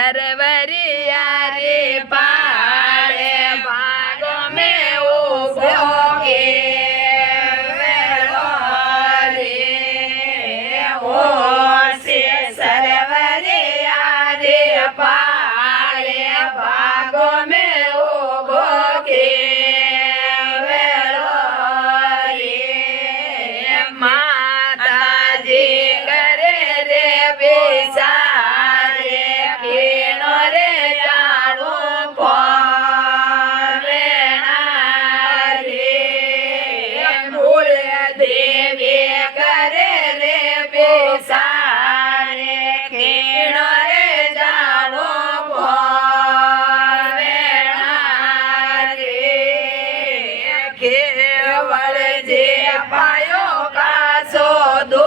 सरवरिया रे पाड़े भागो में उभो के वेलो रे ओ से सरवरिया रे पाड़े भागो में उभो के वेलो रे माता जी करे रे बेसा केवल जे पायो कासो दो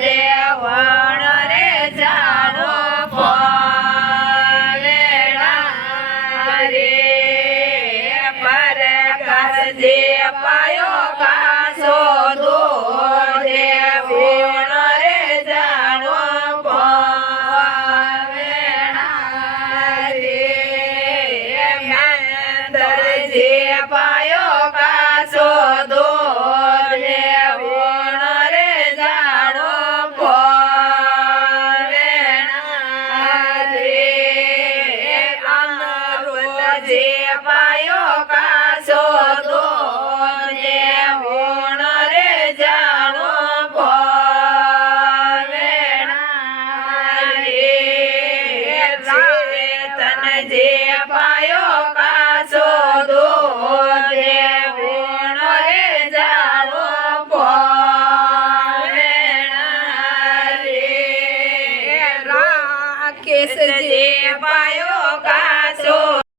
देवण रे जानो पवेणा रे पर कास जे पायो कासो दो देवण रे जानो पवेणा रे अंदर जे पायो जे पायो कासो दो देवण रे जानो पवेणा रे तन जे पायो कासो दो देवण रे जानो पवेणा रे राकेश जे पायो का